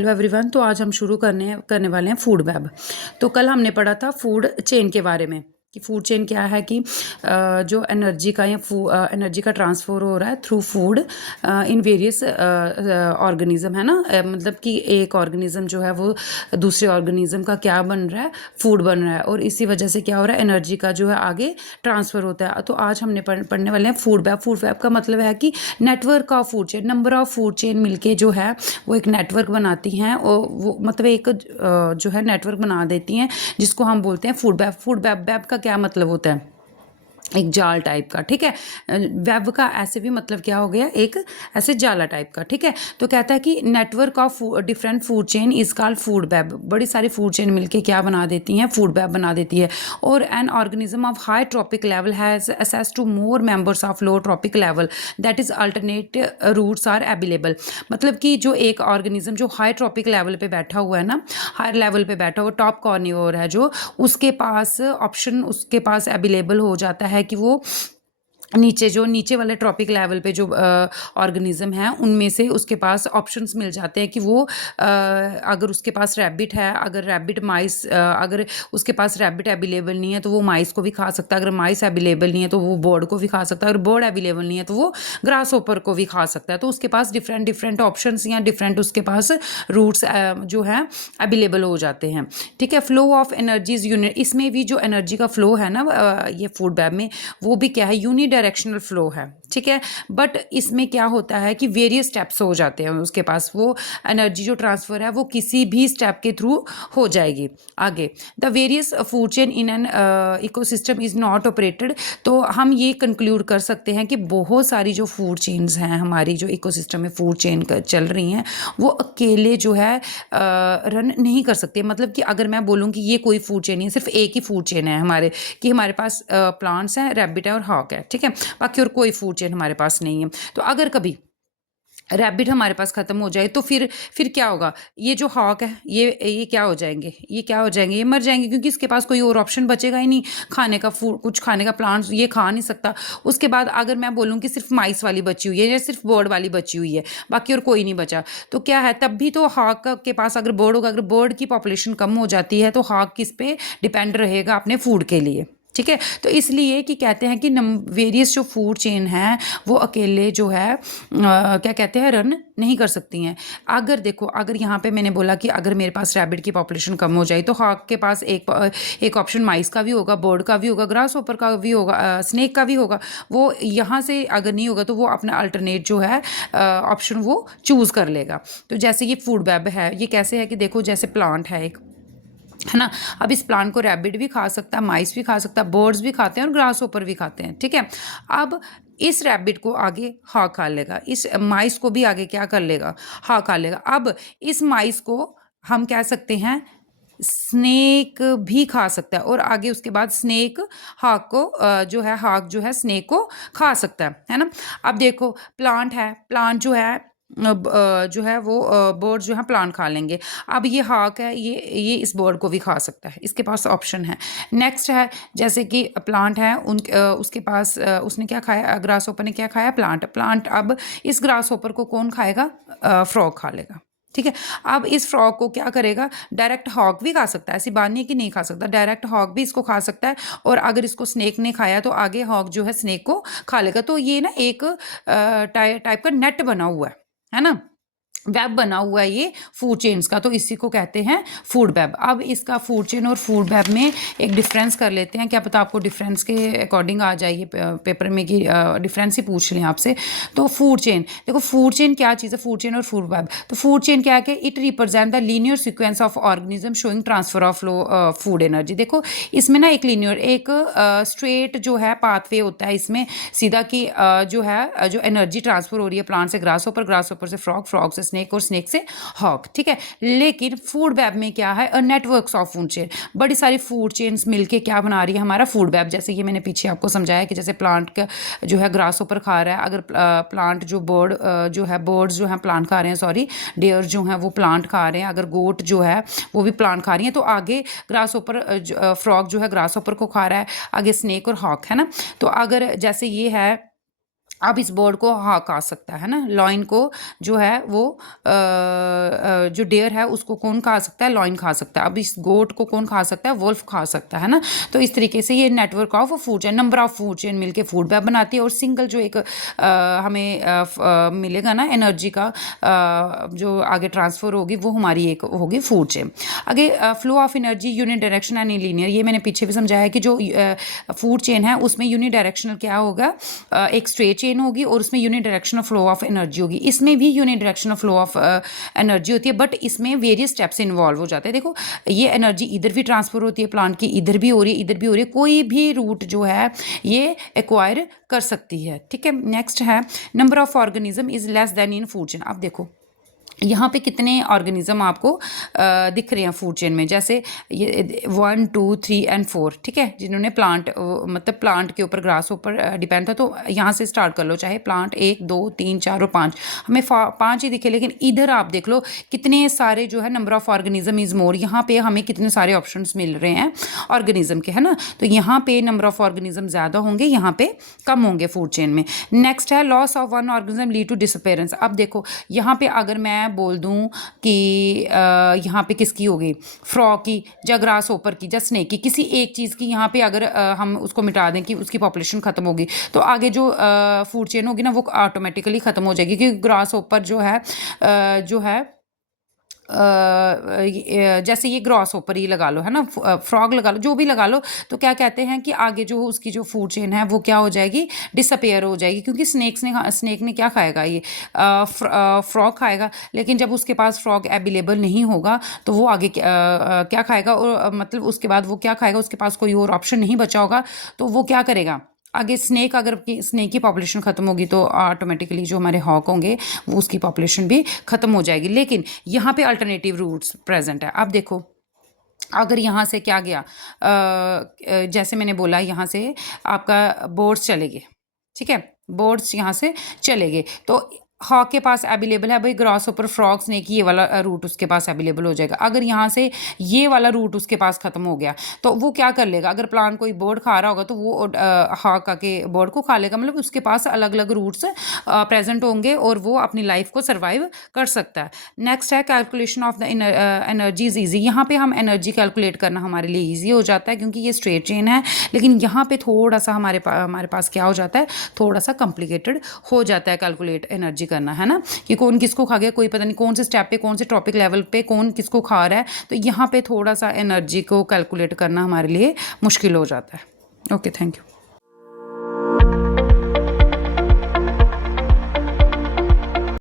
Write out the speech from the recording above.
Hello everyone. तो आज हम शुरू करने वाले हैं फूड वेब। तो कल हमने पढ़ा था फूड चेन के बारे में कि फूड चेन क्या है कि जो एनर्जी का या एनर्जी का ट्रांसफ़र हो रहा है through food in various organism, है ना। मतलब कि एक ऑर्गेनिज्म जो है वो दूसरे ऑर्गेनिज्म का क्या बन रहा है, फूड बन रहा है, और इसी वजह से क्या हो रहा है, एनर्जी का जो है आगे ट्रांसफ़र होता है। तो आज हमने पढ़ने वाले हैं फूड वेब। फूड वेब का मतलब है कि network of food chain, number of food chain मिलके जो है वो एक नेटवर्क बनाती हैं, और वो मतलब एक जो है नेटवर्क बना देती हैं, जिसको हम बोलते हैं फूड वेब। फूड वेब का क्या मतलब होता है, एक जाल टाइप का, ठीक है। वेब का ऐसे भी मतलब क्या हो गया, एक ऐसे जाला टाइप का, ठीक है। तो कहता है कि network of different food chain is called food web. बड़ी सारी फूड चेन मिलके क्या बना देती हैं, फूड वेब बना देती है। और an organism of high trophic level has access to more members of low trophic level, that is alternate routes are available. मतलब कि जो एक ऑर्गेनिज्म जो हाई ट्रॉपिक लेवल पे बैठा हुआ है ना, हायर लेवल पे बैठा हुआ, टॉप कॉर्निवोर है जो, उसके पास ऑप्शन उसके पास अवेलेबल हो जाता है कि वो नीचे वाले ट्रॉपिक लेवल पे जो ऑर्गेनिज्म है उनमें से उसके पास ऑप्शंस मिल जाते हैं कि वो अगर उसके पास रैबिट है, अगर रैबिट माइस अगर उसके पास रैबिट अवेलेबल नहीं है तो वो माइस को भी खा सकता है, अगर माइस अवेलेबल नहीं है तो वो बर्ड को भी खा सकता है, अगर बर्ड अवेलेबल नहीं है तो वो ग्रास होपर को भी खा सकता है। तो उसके पास डिफरेंट ऑप्शंस या डिफरेंट उसके पास रूट्स जो है अवेलेबल हो जाते हैं, ठीक है। फ्लो ऑफ एनर्जीज यूनिट, इसमें भी जो एनर्जी का फ्लो है ना ये फूड वेब में, वो भी क्या है, यूनिडायरेक्शनल फ्लो है, ठीक है। बट इसमें क्या होता है कि वेरियस स्टेप्स हो जाते हैं उसके पास, वो एनर्जी जो ट्रांसफ़र है वो किसी भी स्टेप के थ्रू हो जाएगी आगे। The various food chain in an ecosystem is not operated. तो हम ये कंक्लूड कर सकते हैं कि बहुत सारी जो फूड चेन्स हैं हमारी, जो इकोसिस्टम में फूड चेन चल रही हैं, वो अकेले जो है रन नहीं कर सकते। मतलब कि अगर मैं बोलूँ कि ये कोई फूड चेन नहीं है, सिर्फ एक ही फूड चेन है हमारे, कि हमारे पास प्लांट्स हैं, रैबिट है और हॉक है, ठीक है, बाकी और कोई फूड चेन हमारे पास नहीं है। तो अगर कभी रैबिट हमारे पास ख़त्म हो जाए तो फिर क्या होगा, ये जो हॉक है ये क्या हो जाएंगे, ये मर जाएंगे, क्योंकि इसके पास कोई और ऑप्शन बचेगा ही नहीं खाने का, फूड कुछ खाने का, प्लांट्स ये खा नहीं सकता। उसके बाद अगर मैं बोलूँ कि सिर्फ माइस वाली बची हुई है या सिर्फ बर्ड वाली बची हुई है, बाकी और कोई नहीं बचा, तो क्या है, तब भी तो हॉक के पास अगर बर्ड होगा, अगर बर्ड की पॉपुलेशन कम हो जाती है तो हॉक किस पे डिपेंड रहेगा, अपने फूड के लिए, ठीक है। तो इसलिए कि कहते हैं कि वेरियस जो फूड चेन है वो अकेले जो है क्या कहते हैं, रन नहीं कर सकती हैं। अगर देखो, अगर यहाँ पे मैंने बोला कि अगर मेरे पास रैबिट की पॉपुलेशन कम हो जाए तो हॉक के पास एक ऑप्शन माइस का भी होगा, बर्ड का भी होगा, ग्रास होपर का भी होगा, स्नेक का भी होगा। वो यहाँ से अगर नहीं होगा तो वो अपना अल्टरनेट जो है ऑप्शन वो चूज़ कर लेगा। तो जैसे ये फूड वेब है, ये कैसे है कि देखो, जैसे प्लांट है एक, है ना। अब इस प्लांट को रैबिट भी खा सकता है, माइस भी खा सकता है, बर्ड्स भी खाते हैं और ग्रास होपर भी खाते हैं, ठीक है। अब इस रैबिट को आगे हॉक खा लेगा, इस माइस को भी आगे क्या कर लेगा, हॉक खा लेगा। अब इस माइस को हम कह सकते हैं स्नेक भी खा सकता है, और आगे उसके बाद स्नेक हॉक को जो है, हॉक जो है स्नेक को खा सकता है ना। अब देखो, प्लांट है, प्लांट जो है जो है वो बर्ड जो है प्लांट खा लेंगे। अब ये हॉक है, ये इस बर्ड को भी खा सकता है, इसके पास ऑप्शन है। नेक्स्ट है, जैसे कि प्लांट है, उसके पास उसने क्या खाया, ग्रास होपर ने क्या खाया, प्लांट। अब इस ग्रास होपर को कौन खाएगा, फ्रॉग खा लेगा, ठीक है। अब इस फ्रॉग को क्या करेगा, डायरेक्ट हॉक भी खा सकता है, ऐसी बात नहीं कि नहीं खा सकता, डायरेक्ट हॉक भी इसको खा सकता है। और अगर इसको स्नेक ने खाया तो आगे हॉक जो है स्नेक को खा लेगा। तो ये ना एक टाइप का नेट बना हुआ है ना, वेब बना हुआ है ये फूड चेन्स का, तो इसी को कहते हैं फूड वेब। अब इसका फूड चेन और फूड वेब में एक डिफरेंस कर लेते हैं, क्या पता आपको डिफरेंस के अकॉर्डिंग आ जाइए पेपर में कि डिफरेंस ही पूछ लें आपसे। तो फूड चेन, देखो फूड चेन क्या चीज़ है, फूड चेन और फूड वेब। तो फूड चेन क्या है कि it represent the linear sequence of organism showing transfer of food energy. देखो इसमें ना एक लीनियर, एक स्ट्रेट जो है पाथवे होता है इसमें सीधा, कि जो है जो एनर्जी ट्रांसफर हो रही है प्लांट से ग्रास होपर से फ्रॉग से स्नेक और स्नेक से हॉक, ठीक है। लेकिन फूड वेब में क्या है, नेटवर्क्स ऑफ फूड चेन, बड़ी सारी फूड चेन्स मिलके क्या बना रही है हमारा फूड वेब। जैसे ये मैंने पीछे आपको समझाया कि जैसे प्लांट का जो है ग्रास होपर खा रहा है, अगर प्लांट जो बर्ड जो है, बर्ड्स जो है प्लांट खा रहे हैं, सॉरी डेयर जो है वो प्लांट खा रहे हैं, अगर गोट जो है वो भी प्लांट खा रही है, तो आगे ग्रास होपर फ्रॉग जो है ग्रास होपर को खा रहा है, आगे स्नेक और हॉक, है ना। तो अगर जैसे ये है अब इस बर्ड को खा सकता है ना, लॉइन को जो है वो जो डेयर है उसको कौन खा सकता है, लॉइन खा सकता है। अब इस गोट को कौन खा सकता है, वुल्फ खा सकता है ना। तो इस तरीके से ये network of food chain, number of food chain मिलके फूड वेब बनाती है। और सिंगल जो एक हमें मिलेगा ना एनर्जी का जो आगे ट्रांसफ़र होगी वो हमारी एक होगी फूड चेन। आगे flow of energy uni direction and linear, ये मैंने पीछे भी समझाया कि जो फूड चेन है उसमें यूनि डायरेक्शनल क्या होगा, एक स्ट्रेट चेन होगी और उसमें unidirectional flow of energy होगी। इसमें भी unidirectional flow of energy होती है, बट इसमें वेरियस स्टेप्स इन्वॉल्व हो जाते हैं। देखो ये एनर्जी इधर भी ट्रांसफर होती है प्लांट की, इधर भी हो रही है, इधर भी हो रही है, कोई भी रूट जो है ये एक्वायर कर सकती है। ठीक है, नेक्स्ट है number of organism is less then in food chain. अब देखो यहाँ पे कितने ऑर्गेनिज्म आपको दिख रहे हैं फूड चेन में, जैसे ये 1 2 3 एंड 4, ठीक है, जिन्होंने प्लांट मतलब प्लांट के ऊपर ग्रास ऊपर डिपेंड था। तो यहाँ से स्टार्ट कर लो, चाहे प्लांट 1 2 3 4 और 5, हमें 5 ही दिखे, लेकिन इधर आप देख लो कितने सारे जो है number of organism is more. यहाँ पे हमें कितने सारे ऑप्शन मिल रहे हैं ऑर्गेनिज्म के, है ना। तो यहाँ पे नंबर ऑफ ऑर्गेनिज्म ज़्यादा होंगे, यहाँ पे कम होंगे फूड चेन में। नेक्स्ट है loss of one organism lead to disappearance. अब देखो यहाँ पे अगर मैं बोल दूं कि यहाँ पे किसकी होगी, फ्रॉग की या ग्रास ओपर की या स्नेक की, किसी एक चीज़ की यहाँ पे अगर हम उसको मिटा दें कि उसकी पॉपुलेशन ख़त्म होगी, तो आगे जो फूड चेन होगी ना वो ऑटोमेटिकली ख़त्म हो जाएगी। क्योंकि ग्रास ओपर जो है जैसे ये ग्रॉस ओपर ही लगा लो, है ना, फ्रॉग लगा लो, जो भी लगा लो, तो क्या कहते हैं कि आगे जो उसकी जो फूड चेन है वो क्या हो जाएगी, डिसअपेयर हो जाएगी। क्योंकि स्नेक ने क्या खाएगा, ये फ्रॉग खाएगा, लेकिन जब उसके पास फ्रॉग अवेलेबल नहीं होगा तो वो आगे क्या खाएगा, और मतलब उसके बाद वो क्या खाएगा, उसके पास कोई और ऑप्शन नहीं बचा होगा, तो वो क्या करेगा आगे। अगर स्नेक की पॉपुलेशन ख़त्म होगी तो ऑटोमेटिकली जो हमारे हॉक होंगे वो उसकी पॉपुलेशन भी ख़त्म हो जाएगी। लेकिन यहाँ पे अल्टरनेटिव रूट्स प्रेजेंट है। अब देखो अगर यहाँ से क्या गया, जैसे मैंने बोला यहाँ से आपका बोर्ड्स चले गए, ठीक है, बोर्ड्स यहाँ से चले गए, तो हॉक के पास अवेलेबल है भाई ग्रॉस ऊपर फ्रॉग स्नेक, ये वाला रूट उसके पास अवेलेबल हो जाएगा। अगर यहाँ से ये वाला रूट उसके पास ख़त्म हो गया तो वो क्या कर लेगा, अगर प्लांट कोई बर्ड खा रहा होगा तो वो हॉक आके बर्ड को खा लेगा। मतलब उसके पास अलग अलग रूट्स प्रेजेंट होंगे और वो अपनी लाइफ को सर्वाइव कर सकता है। नेक्स्ट है calculation of the energy is easy. यहाँ पे हम एनर्जी कैलकुलेट करना हमारे लिए ईजी हो जाता है क्योंकि ये स्ट्रेट चेन है, लेकिन यहाँ पे थोड़ा सा हमारे पास क्या हो जाता है, थोड़ा सा कॉम्प्लिकेटेड हो जाता है कैलकुलेट एनर्जी करना, है ना, कि कौन किसको खा गया, कोई पता नहीं कौन से स्टेप पे, कौन से टॉपिक लेवल पे कौन किसको खा रहा है। तो यहाँ पे थोड़ा सा एनर्जी को कैलकुलेट करना हमारे लिए मुश्किल हो जाता है। Okay, thank you.